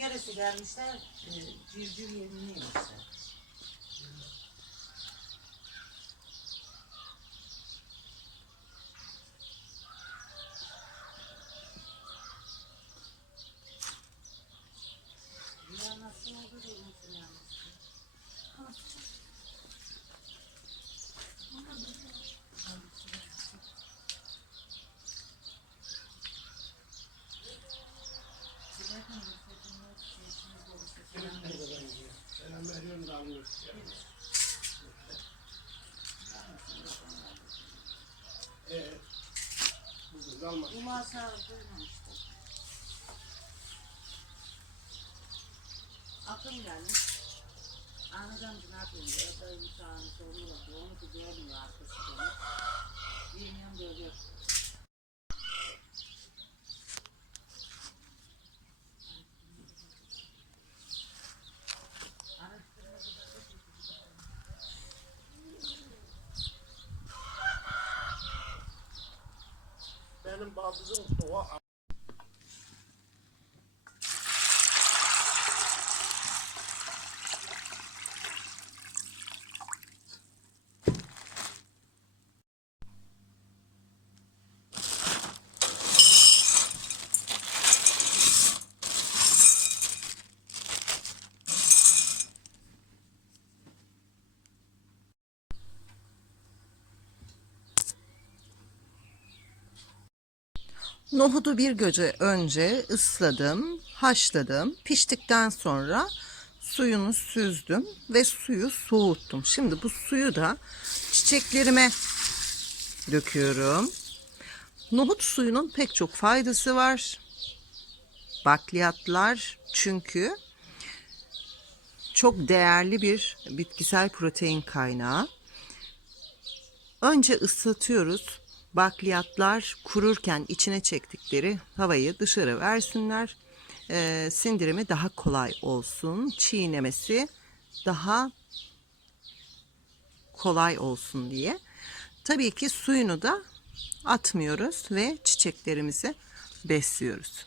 keresi gelmişler, e, civciv yemini yemişler. Ee, bu kız almaz. Bu masa duymamıştım. Akım gelmiş. Ahmet amca ne yapayım diyor. Onu da görmüyor arkası. Bilmiyorum görüyor. Benim baldızım soğuk. Nohudu bir gece önce ısladım, haşladım. Piştikten sonra suyunu süzdüm ve suyu soğuttum. Şimdi bu suyu da çiçeklerime döküyorum. Nohut suyunun pek çok faydası var. Bakliyatlar çünkü çok değerli bir bitkisel protein kaynağı. Önce ıslatıyoruz. Bakliyatlar kururken içine çektikleri havayı dışarı versinler. Ee, sindirimi daha kolay olsun. Çiğnemesi daha kolay olsun diye. Tabii ki suyunu da atmıyoruz ve çiçeklerimizi besliyoruz.